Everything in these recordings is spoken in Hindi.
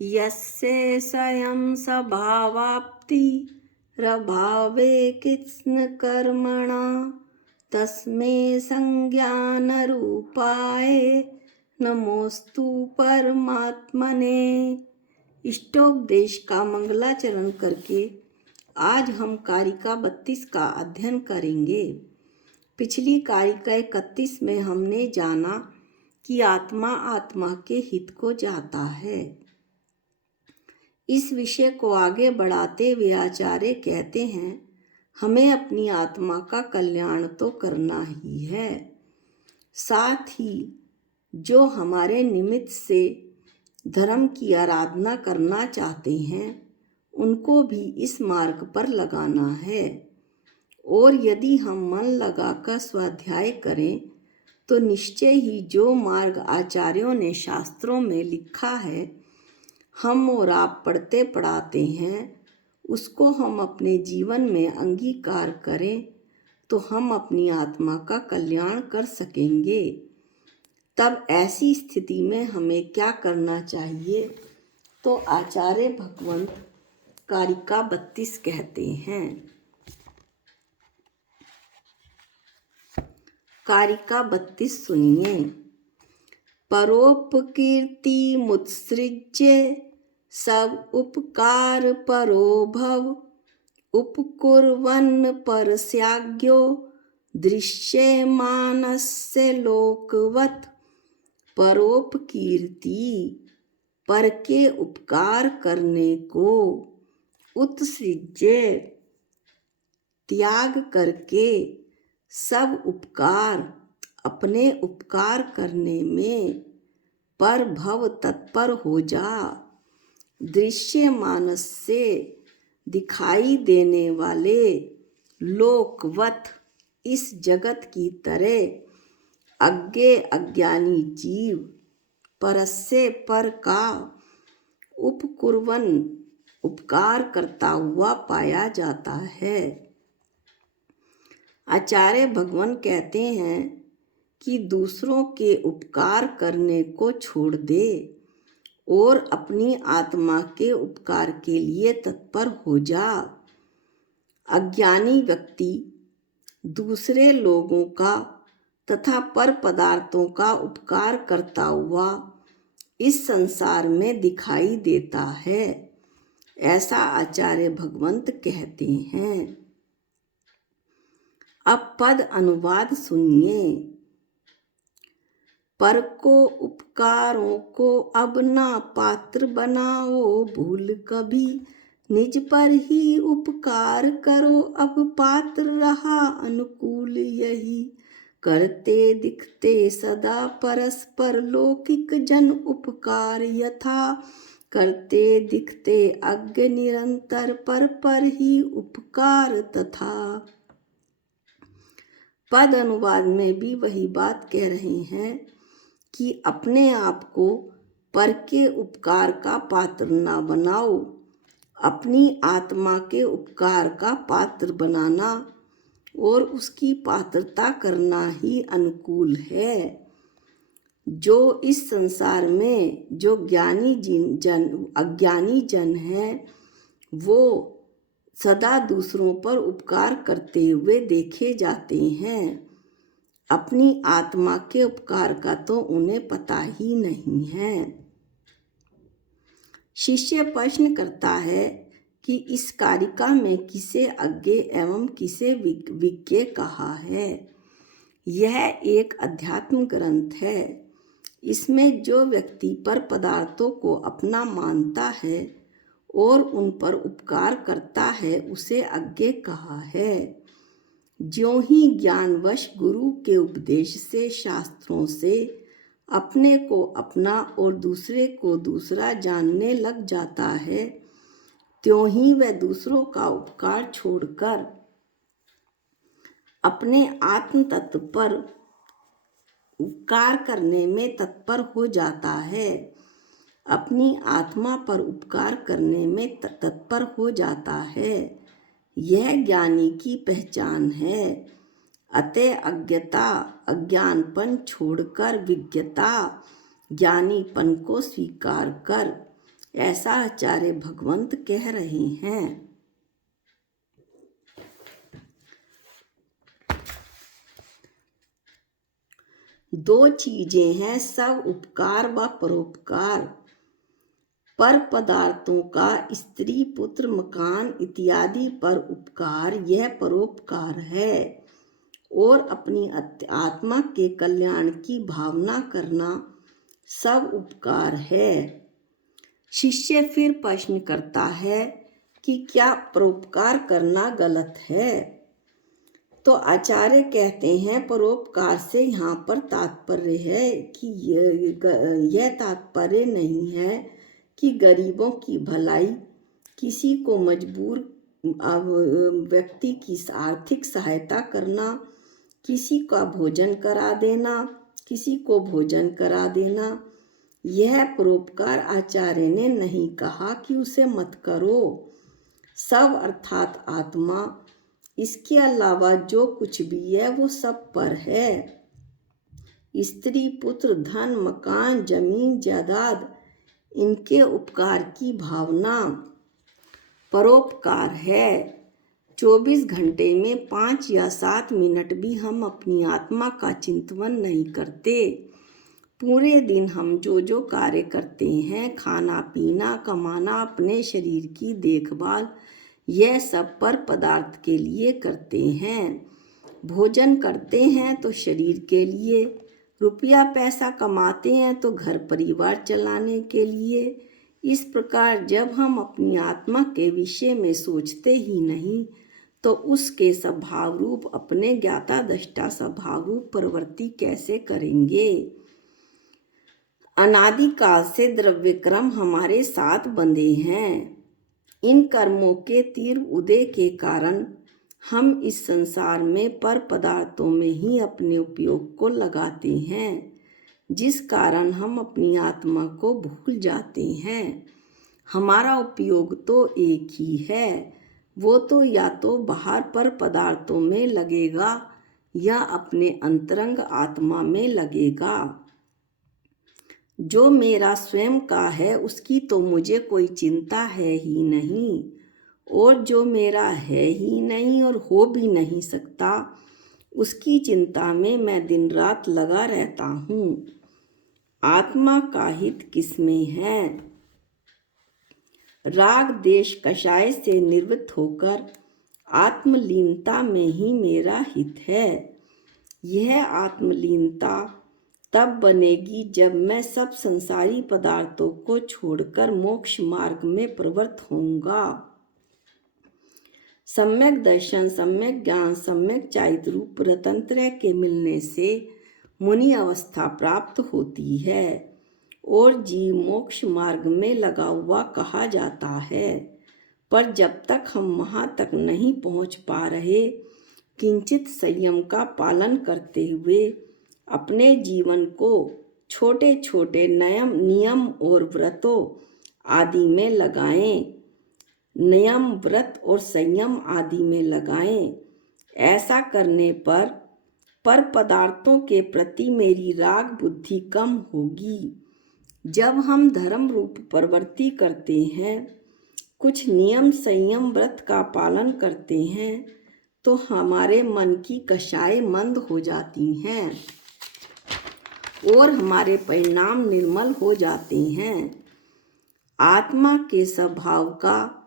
यस्य स्वयं स्वभावाप्तिरभावे कित्स्न कर्मणा तस्मै संज्ञानरूपाय नमोस्तु परमात्मने। इष्टोपदेश का मंगलाचरण करके आज हम कारिका 32 का अध्ययन करेंगे। पिछली कारिका 31 में हमने जाना कि आत्मा आत्मा के हित को जाता है। इस विषय को आगे बढ़ाते हुए आचार्य कहते हैं, हमें अपनी आत्मा का कल्याण तो करना ही है, साथ ही जो हमारे निमित्त से धर्म की आराधना करना चाहते हैं उनको भी इस मार्ग पर लगाना है। और यदि हम मन लगाकर स्वाध्याय करें तो निश्चय ही जो मार्ग आचार्यों ने शास्त्रों में लिखा है, हम और आप पढ़ते पढ़ाते हैं, उसको हम अपने जीवन में अंगीकार करें तो हम अपनी आत्मा का कल्याण कर सकेंगे। तब ऐसी स्थिति में हमें क्या करना चाहिए, तो आचार्य भगवंत कारिका 32 कहते हैं। कारिका 32 सुनिए। परोपकीर्ति मुत्सृज्य सब उपकार परो भव उपकुर्वन् परस्याज्ञो दृश्यमानस्य लोकवत्। परोपकीर्ति पर के उपकार करने को, उत्सृज्य त्याग करके, सब उपकार अपने उपकार करने में, पर भव तत्पर हो जा, दृश्य मानस से दिखाई देने वाले, लोकवत इस जगत की तरह, अज्ञे अज्ञानी जीव परस्य पर का उपकुर्वन उपकार करता हुआ पाया जाता है। आचार्य भगवान कहते हैं कि दूसरों के उपकार करने को छोड़ दे और अपनी आत्मा के उपकार के लिए तत्पर हो जा। अज्ञानी व्यक्ति दूसरे लोगों का तथा पर पदार्थों का उपकार करता हुआ इस संसार में दिखाई देता है, ऐसा आचार्य भगवंत कहते हैं। अब पद अनुवाद सुनिए। पर को उपकारों को अब ना पात्र बनाओ भूल कभी, निज पर ही उपकार करो अब पात्र रहा अनुकूल यही। करते दिखते सदा परस्पर लौकिक जन उपकार यथा, करते दिखते अज्ञ निरंतर पर ही उपकार तथा। पद अनुवाद में भी वही बात कह रहे हैं कि अपने आप को पर के उपकार का पात्र ना बनाओ, अपनी आत्मा के उपकार का पात्र बनाना और उसकी पात्रता करना ही अनुकूल है। जो इस संसार में जो ज्ञानी अज्ञानी जन हैं, वो सदा दूसरों पर उपकार करते हुए देखे जाते हैं, अपनी आत्मा के उपकार का तो उन्हें पता ही नहीं है। शिष्य प्रश्न करता है कि इस कारिका में किसे अज्ञ एवं किसे विज्ञ कहा है। यह एक अध्यात्म ग्रंथ है। इसमें जो व्यक्ति पर पदार्थों को अपना मानता है और उन पर उपकार करता है उसे अज्ञ कहा है। ज्यों ही ज्ञानवश गुरु के उपदेश से शास्त्रों से अपने को अपना और दूसरे को दूसरा जानने लग जाता है, त्यों ही वह दूसरों का उपकार छोड़कर अपने आत्म तत्व पर उपकार करने में तत्पर हो जाता है, अपनी आत्मा पर उपकार करने में तत्पर हो जाता है। यह ज्ञानी की पहचान है। अतः अज्ञता अज्ञानपन छोड़कर विज्ञता ज्ञानीपन को स्वीकार कर ऐसा आचार्य भगवंत कह रहे हैं। दो चीजें हैं, सब उपकार व परोपकार। पर पदार्थों का स्त्री पुत्र मकान इत्यादि पर उपकार यह परोपकार है, और अपनी आत्मा के कल्याण की भावना करना सब उपकार है। शिष्य फिर प्रश्न करता है कि क्या परोपकार करना गलत है? तो आचार्य कहते हैं परोपकार से यहाँ पर तात्पर्य है कि यह तात्पर्य नहीं है कि गरीबों की भलाई, किसी को मजबूर व्यक्ति की आर्थिक सहायता करना, किसी का भोजन करा देना, किसी को भोजन करा देना, यह परोपकार आचार्य ने नहीं कहा कि उसे मत करो। सब अर्थात आत्मा, इसके अलावा जो कुछ भी है वो सब पर है। स्त्री पुत्र धन मकान जमीन जायदाद, इनके उपकार की भावना परोपकार है। 24 घंटे में 5 या 7 मिनट भी हम अपनी आत्मा का चिंतन नहीं करते। पूरे दिन हम जो कार्य करते हैं, खाना पीना कमाना, अपने शरीर की देखभाल, यह सब पर पदार्थ के लिए करते हैं। भोजन करते हैं तो शरीर के लिए, रुपया पैसा कमाते हैं तो घर परिवार चलाने के लिए। इस प्रकार जब हम अपनी आत्मा के विषय में सोचते ही नहीं, तो उसके स्वभाव रूप अपने ज्ञाता दृष्टा स्वभाव रूप प्रवृत्ति कैसे करेंगे? अनादिकाल से द्रव्य क्रम हमारे साथ बंधे हैं। इन कर्मों के तीव्र उदय के कारण हम इस संसार में पर पदार्थों में ही अपने उपयोग को लगाते हैं, जिस कारण हम अपनी आत्मा को भूल जाते हैं। हमारा उपयोग तो एक ही है, वो तो या तो बाहर पर पदार्थों में लगेगा या अपने अंतरंग आत्मा में लगेगा। जो मेरा स्वयं का है उसकी तो मुझे कोई चिंता है ही नहीं, और जो मेरा है ही नहीं और हो भी नहीं सकता, उसकी चिंता में मैं दिन रात लगा रहता हूँ। आत्मा का हित किसमें है? राग देश कषाय से निवृत्त होकर आत्मलीनता में ही मेरा हित है। यह आत्मलीनता तब बनेगी जब मैं सब संसारी पदार्थों को छोड़कर मोक्ष मार्ग में प्रवृत्त होऊंगा। सम्यक दर्शन, सम्यक ज्ञान, सम्यक चारित्र रूप रतनत्रय के मिलने से मुनि अवस्था प्राप्त होती है और जीव मोक्ष मार्ग में लगा हुआ कहा जाता है। पर जब तक हम वहाँ तक नहीं पहुँच पा रहे, किंचित संयम का पालन करते हुए अपने जीवन को छोटे छोटे नियम और व्रतों आदि में लगाएं। नियम, व्रत और संयम आदि में लगाएं। ऐसा करने पर पदार्थों के प्रति मेरी राग बुद्धि कम होगी। जब हम धर्म रूप प्रवृत्ति करते हैं, कुछ नियम संयम व्रत का पालन करते हैं, तो हमारे मन की कषाय मंद हो जाती हैं और हमारे परिणाम निर्मल हो जाते हैं। आत्मा के स्वभाव का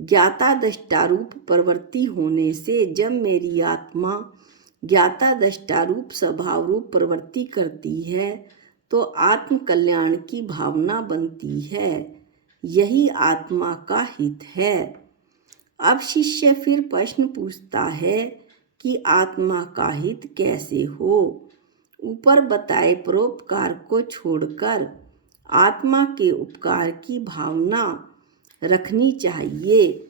ज्ञाता दृष्टा रूप प्रवृत्ति होने से जब मेरी आत्मा ज्ञाता दृष्टा रूप स्वभाव रूप प्रवृत्ति करती है, तो आत्म कल्याण की भावना बनती है। यही आत्मा का हित है। अब शिष्य फिर प्रश्न पूछता है कि आत्मा का हित कैसे हो? ऊपर बताए परोपकार को छोड़कर आत्मा के उपकार की भावना रखनी चाहिए।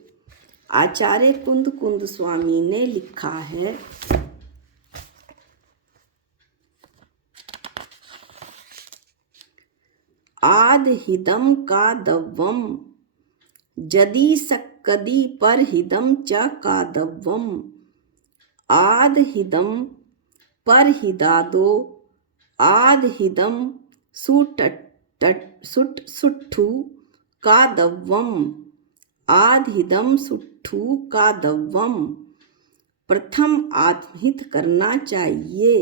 आचार्य कुंद स्वामी ने लिखा है, आद हिदम का दव्वम जदि सक्कदी पर हिदम च का दव्वम। आद हिदम पर हिदादो आद हिदम सुट्ठु का दव्वम आधिदम सुट्ठू का दव्वम। प्रथम आत्महित करना चाहिए,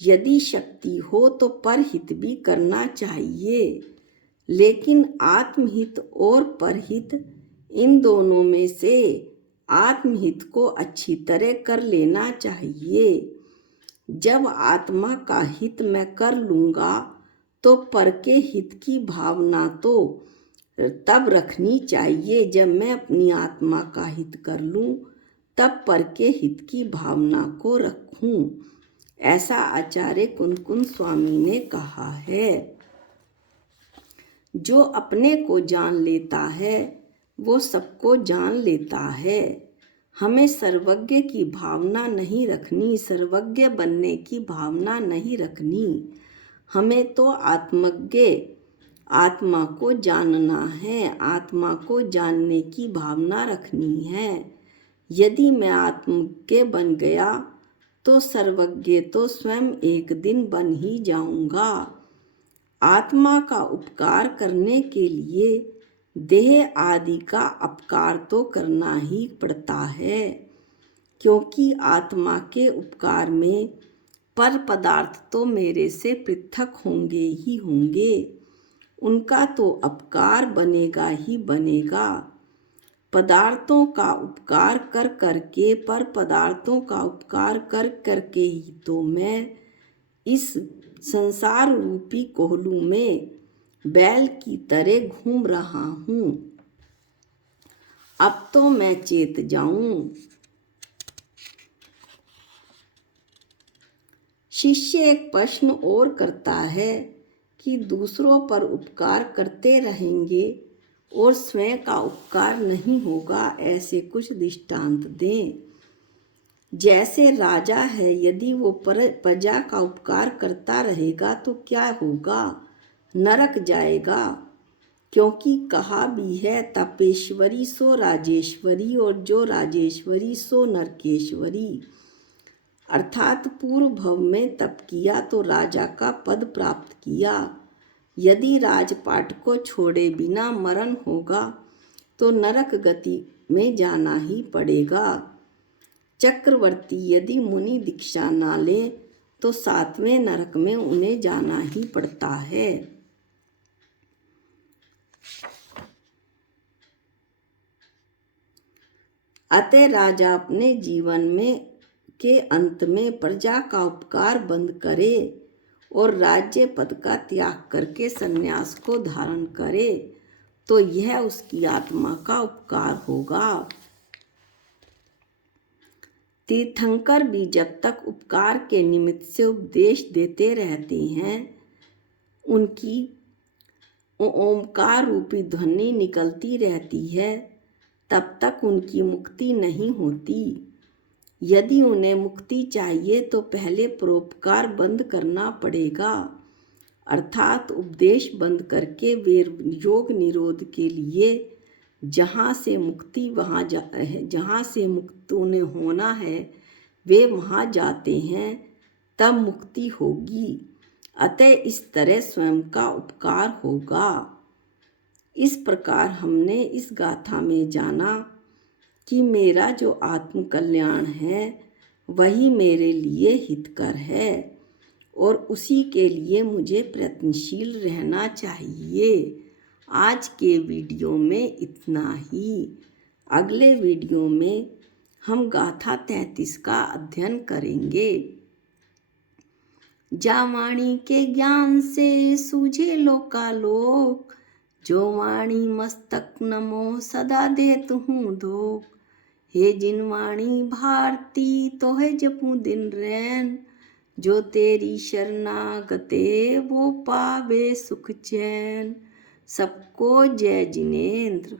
यदि शक्ति हो तो परहित भी करना चाहिए, लेकिन आत्महित और परहित इन दोनों में से आत्महित को अच्छी तरह कर लेना चाहिए। जब आत्मा का हित मैं कर लूँगा तो पर के हित की भावना तो तब रखनी चाहिए जब मैं अपनी आत्मा का हित कर लूँ, तब पर के हित की भावना को रखूं। ऐसा आचार्य कुंद स्वामी ने कहा है। जो अपने को जान लेता है वो सबको जान लेता है। हमें सर्वज्ञ की भावना नहीं रखनी, सर्वज्ञ बनने की भावना नहीं रखनी। हमें तो आत्मज्ञ आत्मा को जानना है, आत्मा को जानने की भावना रखनी है। यदि मैं आत्मज्ञ बन गया तो सर्वज्ञ तो स्वयं एक दिन बन ही जाऊंगा। आत्मा का उपकार करने के लिए देह आदि का अपकार तो करना ही पड़ता है, क्योंकि आत्मा के उपकार में पर पदार्थ तो मेरे से पृथक होंगे ही होंगे, उनका तो अपकार बनेगा ही बनेगा। पदार्थों का उपकार कर करके, पर पदार्थों का उपकार कर करके ही तो मैं इस संसार रूपी कोहलू में बैल की तरह घूम रहा हूँ। अब तो मैं चेत जाऊं। शिष्य एक प्रश्न और करता है कि दूसरों पर उपकार करते रहेंगे और स्वयं का उपकार नहीं होगा, ऐसे कुछ दृष्टांत दें। जैसे राजा है, यदि वो प्रजा का उपकार करता रहेगा तो क्या होगा? नरक जाएगा, क्योंकि कहा भी है तपेश्वरी सो राजेश्वरी और जो राजेश्वरी सो नरकेश्वरी। अर्थात पूर्व भव में तप किया तो राजा का पद प्राप्त किया। यदि राजपाट को छोड़े बिना मरण होगा तो नरक गति में जाना ही पड़ेगा। चक्रवर्ती यदि मुनि दीक्षा ना ले तो 7वें नरक में उन्हें जाना ही पड़ता है। अतः राजा अपने जीवन में के अंत में प्रजा का उपकार बंद करे और राज्य पद का त्याग करके सन्यास को धारण करे तो यह उसकी आत्मा का उपकार होगा। तीर्थंकर भी जब तक उपकार के निमित्त से उपदेश देते रहते हैं, उनकी ओमकार रूपी ध्वनि निकलती रहती है, तब तक उनकी मुक्ति नहीं होती। यदि उन्हें मुक्ति चाहिए तो पहले परोपकार बंद करना पड़ेगा, अर्थात उपदेश बंद करके वे योग निरोध के लिए जहाँ से मुक्त उन्हें होना है वे वहाँ जाते हैं, तब मुक्ति होगी। अतः इस तरह स्वयं का उपकार होगा। इस प्रकार हमने इस गाथा में जाना कि मेरा जो आत्म कल्याण है वही मेरे लिए हितकर है और उसी के लिए मुझे प्रयत्नशील रहना चाहिए। आज के वीडियो में इतना ही। अगले वीडियो में हम गाथा 33 का अध्ययन करेंगे। जा वाणी के ज्ञान से सूझे लोकालोक, जो वाणी मस्तक नमो सदा देत हूँ धोख। हे जिन वाणी भारती तो है जपूं दिन रैन, जो तेरी शरणागते वो पावे सुख चैन। सबको जय जिनेंद्र।